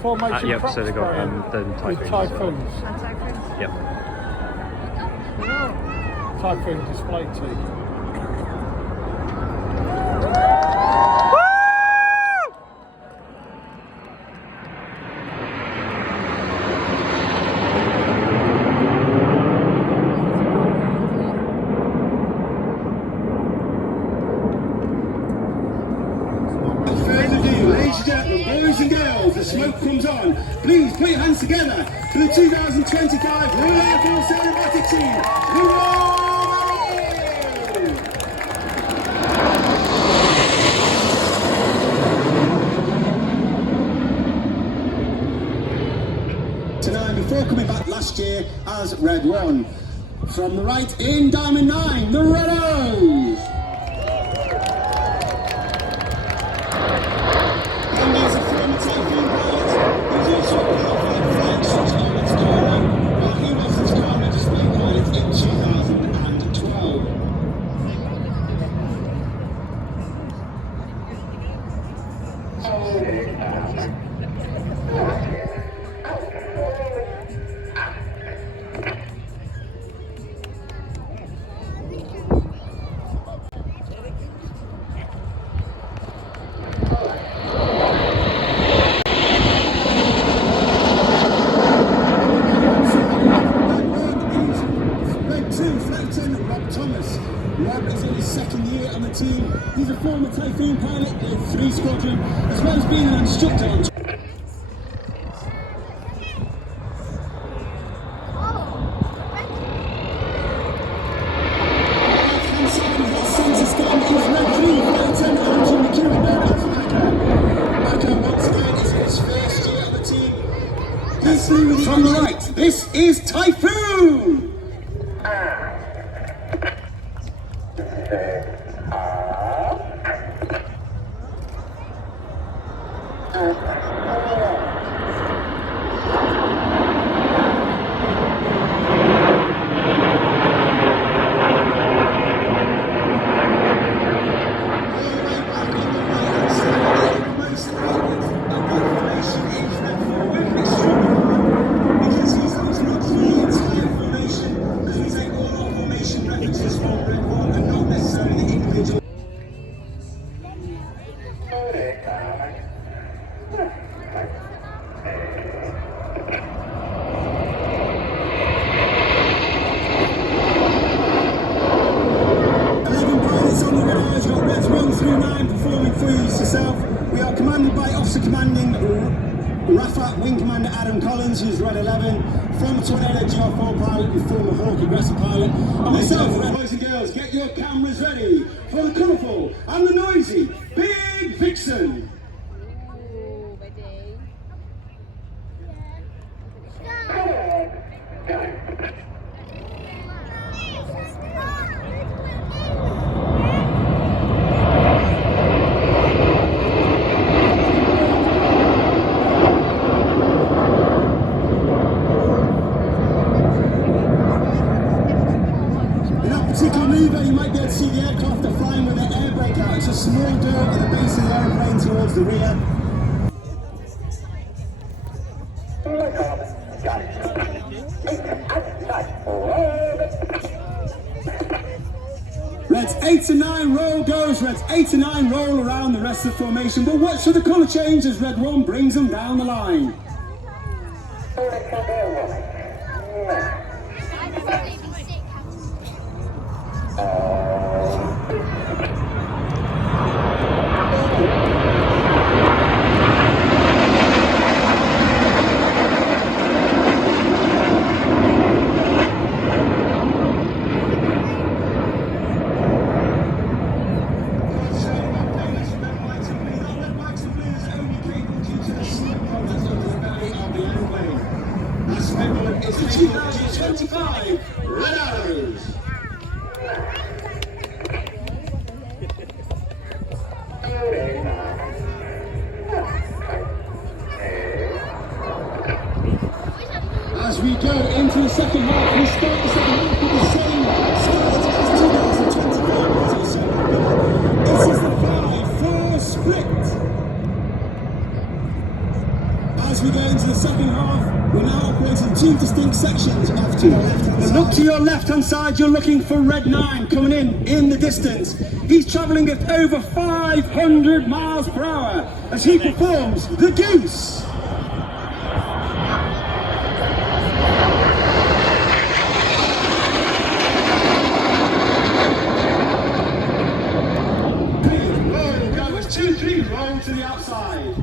formation? Yep, so they got the Typhoons. Typhoons. Yep. Typhoon display team. Ladies and gentlemen, boys and girls, the smoke comes on. Please put your hands together for the 2025 RIAT Horse Aerobatic Team. Tonight, before coming back last year as Red 1. From the right in Diamond 9, the Reddos. Rob is in his second year on the team. He's a former Typhoon pilot in 3 Squadron, as well as being an instructor on from the right, this is Typhoon! We are commanded by Officer Commanding RAFAT Wing Commander Adam Collins, who's Red 11, former Tornado GR4 pilot and former Hawk Aggressor pilot. And myself, boys and girls, get your cameras ready for the colourful and the noisy Big Vixen. You might be able to see the aircraft are flying with their air brake out. It's a small door at the base of the aeroplane towards the rear. Reds 8 to 9 roll goes. Reds 8 to 9 roll around the rest of the formation. But watch for the colour change as Red 1 brings them down the line. It's the 2025 Reddos. As we go into the second half, we start the second half with the same start as 2025. This is the 5-4 split. As as we go into the second half, we're now operating two distinct sections off to your left-hand side. Look to your left-hand side, you're looking for Red 9 coming in the distance. He's travelling at over 500 miles per hour as he performs the Goose. Go as 2-3 roll to the outside.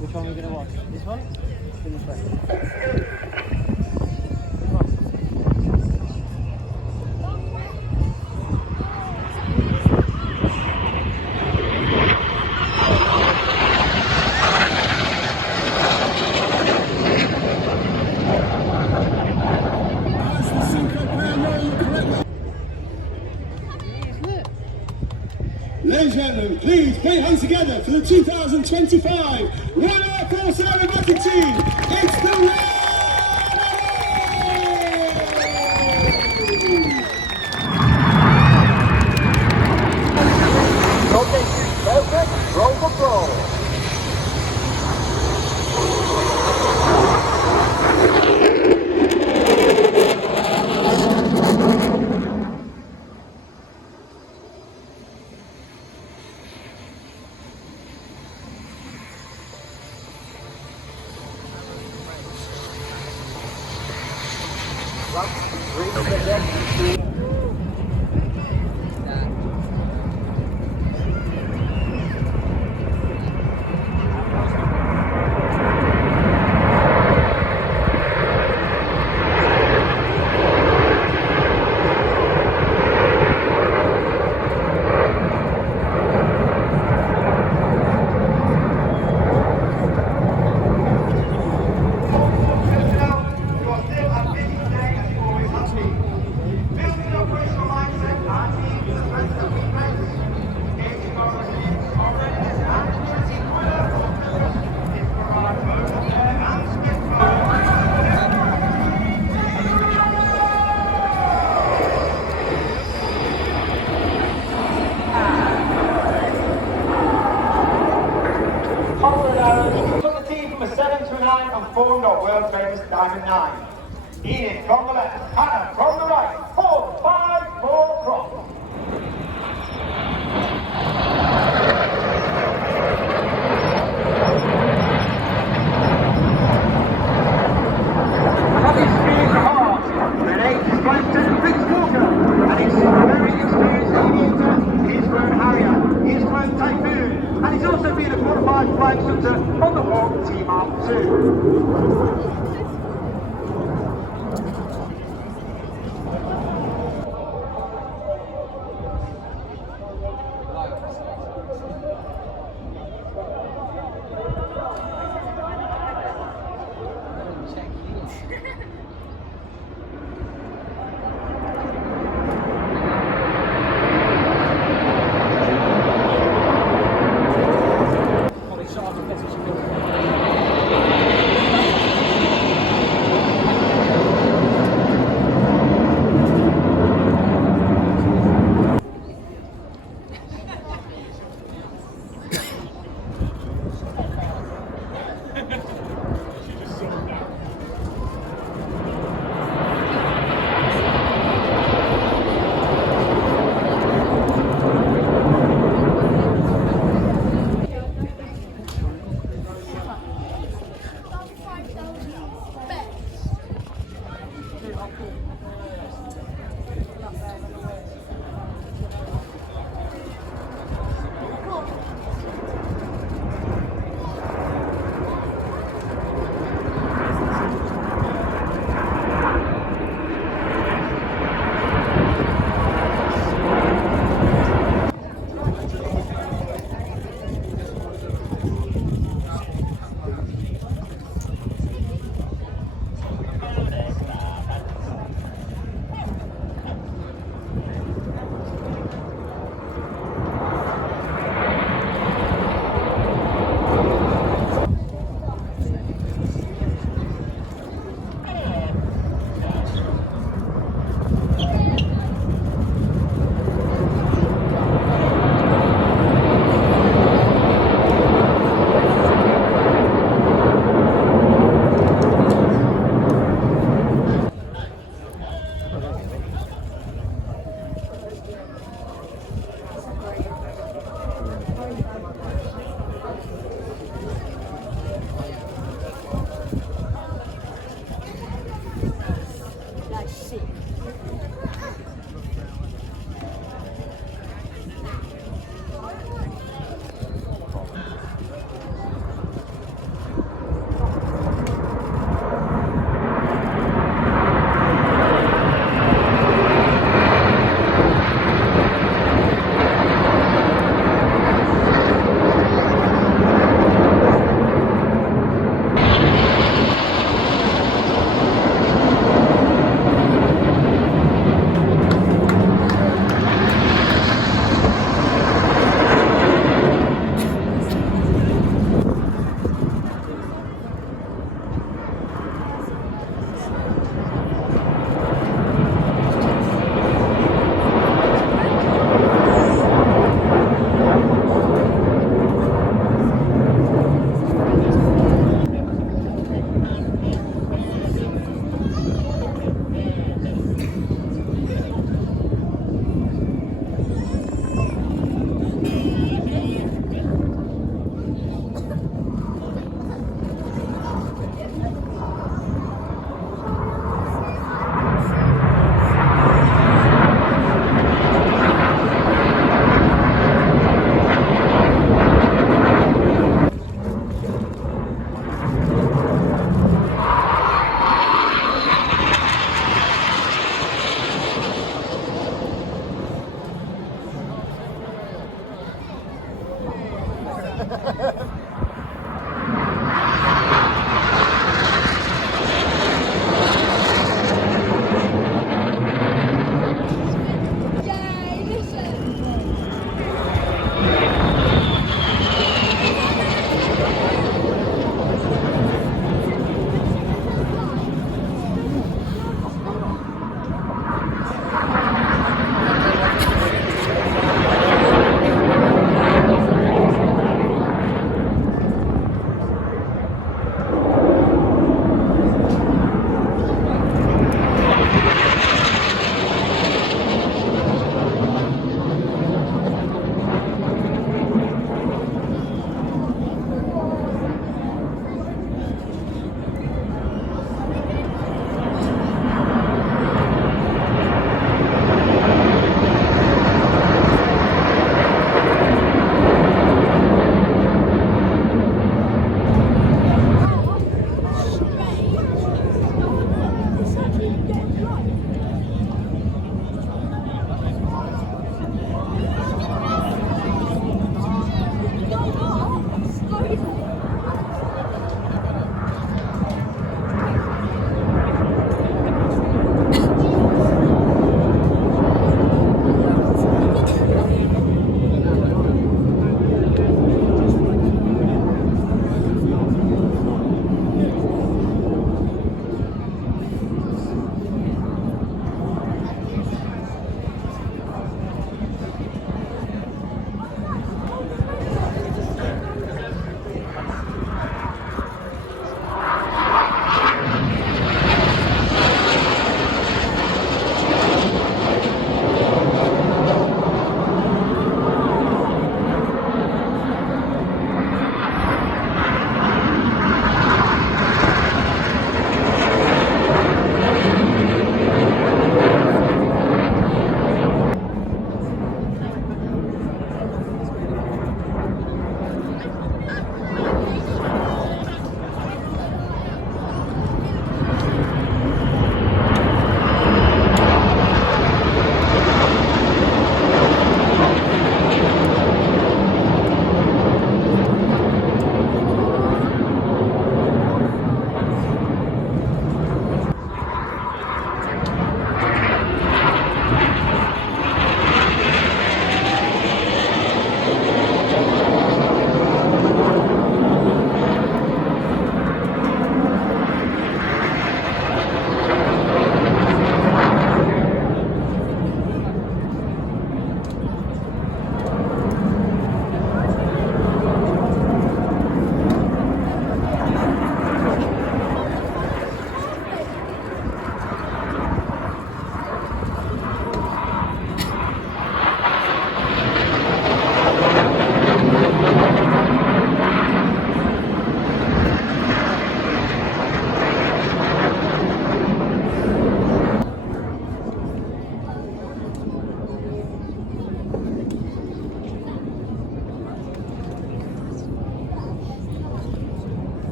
Which one are we going to watch? This one? Or this one? Ladies and gentlemen, please put your hands together for the 2025 Royal Force Aerobatic Team. It's the RIAT! Okay, perfect. Roll for roll. Took the team from a 7 to a 9 and formed our world famous Diamond 9. Ian from the left, Hannah from the right, 4, 5, 4, crop. Happy speed to heart, and 8 is going to Prince Walker, and he's very experienced aviator, Eastbourne Harrier, Eastbourne Typhoon, and he's also been a qualified flying instructor on the Hawk Team Mark 2.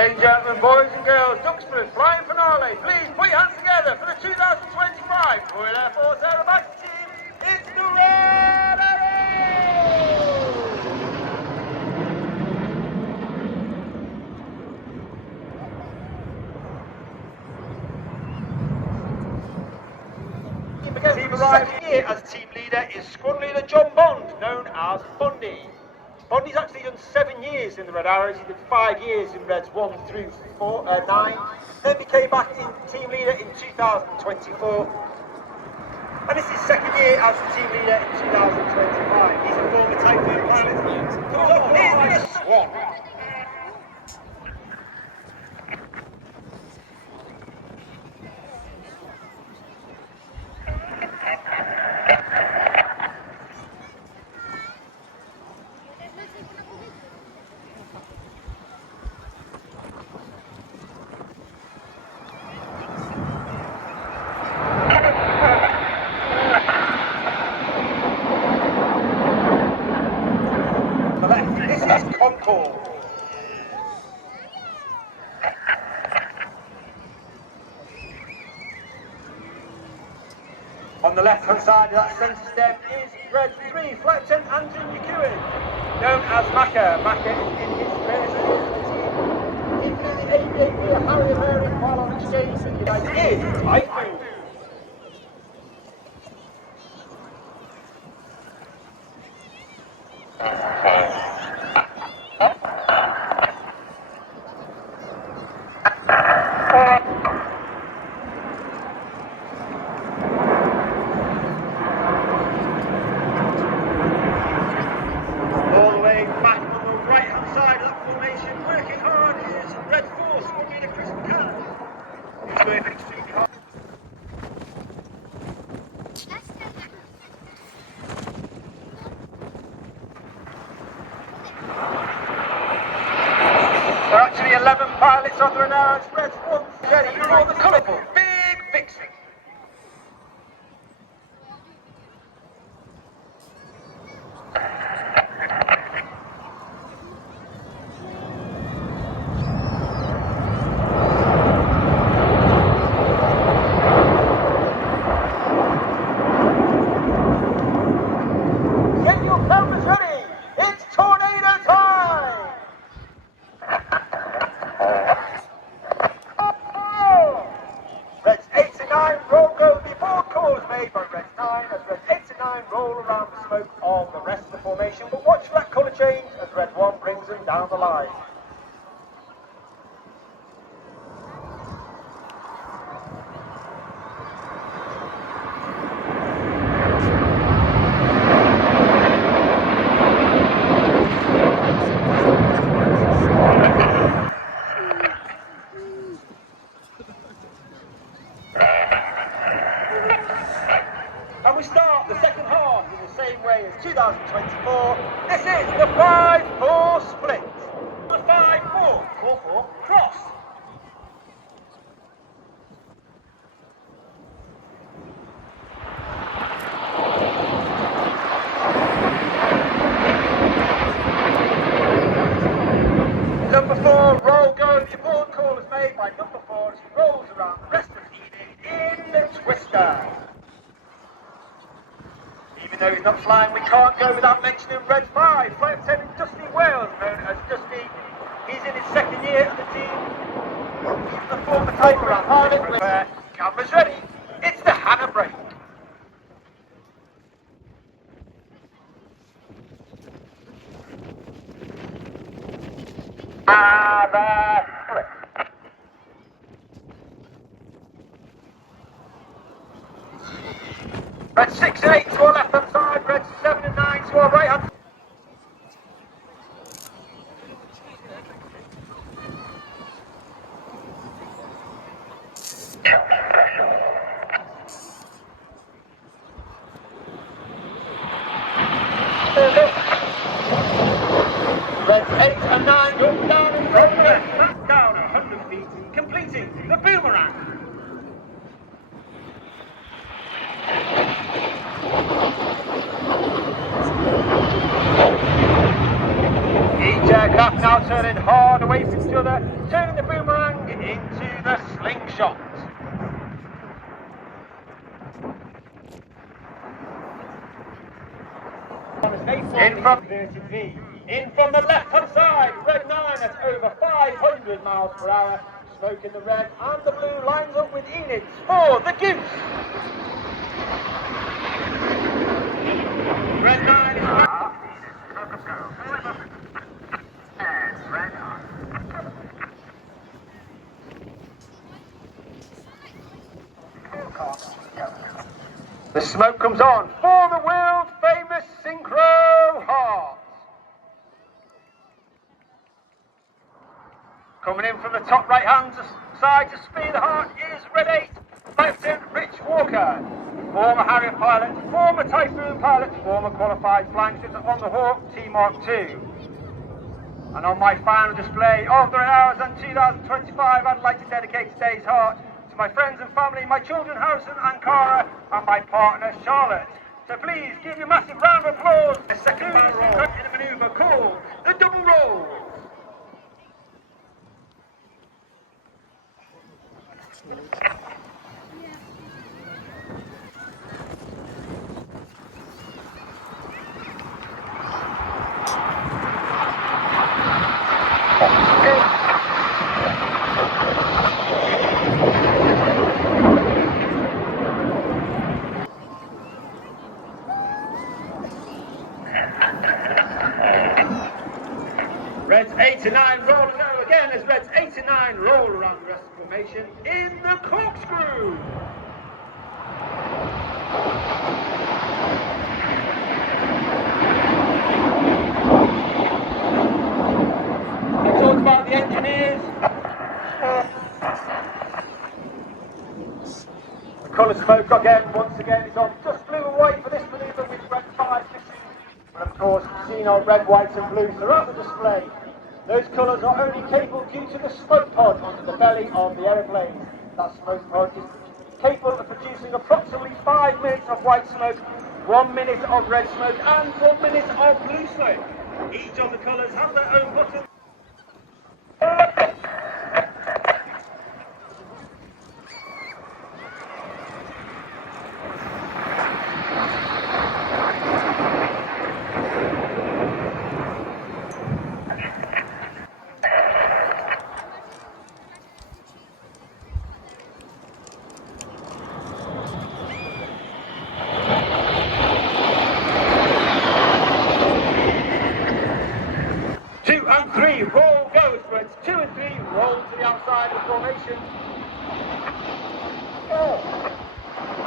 Ladies and gentlemen, boys and girls, Duxford flying finale. Please put your hands together for the 2025 Royal Air Force Aerobatics team. It's the Red Arrows! Team arriving here as team leader is squad leader John Bond, known as Bondy. Bondy's actually done 7 years in the Red Arrows. He did 5 years in Reds 1 through 9. Then became back in team leader in 2024. And this is his second year as team leader in 2025. He's a former Typhoon pilot. Comes off in the Swan. This is Concord. On the left-hand side of that centre step is Red 3, Flight Lieutenant Andrew McEwen, known as Macca. Macca is in his first year of the team. He flew the aviator Harrier variant while on exchange with the United States Typhoon. All the way back on the right-hand side of that formation, working hard is Red 4, squad leader Chris McCann. He's working extremely hard. There are actually 11 pilots on the Red Arrows. Red 1 ready for the colourful Big Vixen. Get your cameras ready! It's tornado time! Reds 8 and 9 roll go before calls made by Reds 9 as Reds 8 and 9 roll around the smoke of the rest of the formation, but watch for that colour change as Red 1 brings them down the line. And we start the second half in the same way as 2024. This is the 5-4 split. The 5-4, 4-4 cross. Number 4, roll go. The important call is made by number 4 as he rolls around the rest of the evening in the twister. Even though he's not flying, we can't go without mentioning Red 5, Flight Lieutenant Dusty Wales, known as Dusty. He's in his second year of the team. He's the former Typhoon pilot with cameras ready. It's the Hannah break. Split. Red 6 and 8 to our left hand side, Red 7 and 9 to our right hand. Red 8 and 9 go down and from the left, back down 100 feet, completing the boomerang. Each aircraft now turning hard away from each other, turning the boomerang into the slingshot. In from the left-hand side, red 9 at over 500 miles per hour. Smoke in the red and the blue lines up with Enid for the goose. Red 9 is the smoke comes on for the world famous Synchro Heart. Coming in from the top right hand side to speed the heart is red 8, Captain Rich Walker, former Harrier pilot, former Typhoon pilot, former qualified flying instructor on the Hawk T-Mark II. And on my final display of the hours in 2025, I'd like to dedicate today's heart to my friends and family, my children Harrison and Cara, and my partner Charlotte. So please give me a massive round of applause. A second barrel roll in a manoeuvre called the double roll. Reds 8 to 9 roll low again as Reds 8 to 9 roll around the rest of the formation in the corkscrew. I talked about the engineers. The colour smoke again, once again, is on just blue and white for this manoeuvre with red 5 missing. But of course, you've seen our red, whites and blues throughout the display. Those colours are only capable due to the smoke pod under the belly of the aeroplane. That smoke pod is capable of producing approximately 5 minutes of white smoke, 1 minute of red smoke and 1 minute of blue smoke. Each of the colours have their own button. Roll goes, Reds 2 and 3 roll to the outside of the formation.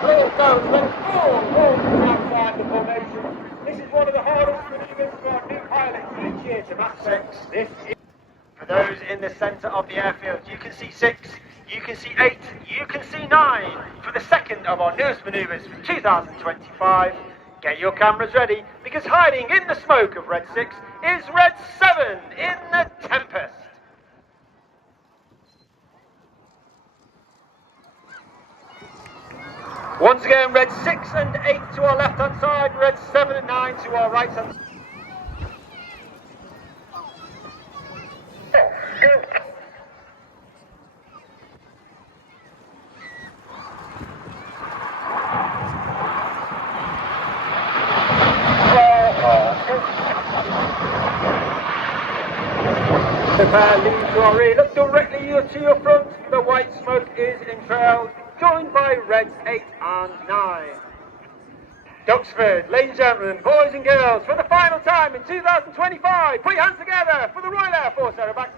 Roll goes, Reds 4 roll to the outside of the formation. This is one of the hardest manoeuvres for our new pilots each year to master. This is for those in the centre of the airfield. You can see 6, you can see 8, you can see 9 for the second of our newest manoeuvres for 2025. Get your cameras ready, because hiding in the smoke of Red 6 is Red 7 in the Tempest. Once again, Red 6 and 8 to our left-hand side, Red 7 and 9 to our right-hand side. The pair lead to our rear, look directly to your front, the white smoke is entrailed, joined by Reds 8 and 9. Duxford, ladies and gentlemen, boys and girls, for the final time in 2025, put your hands together for the Royal Air Force Aerobatic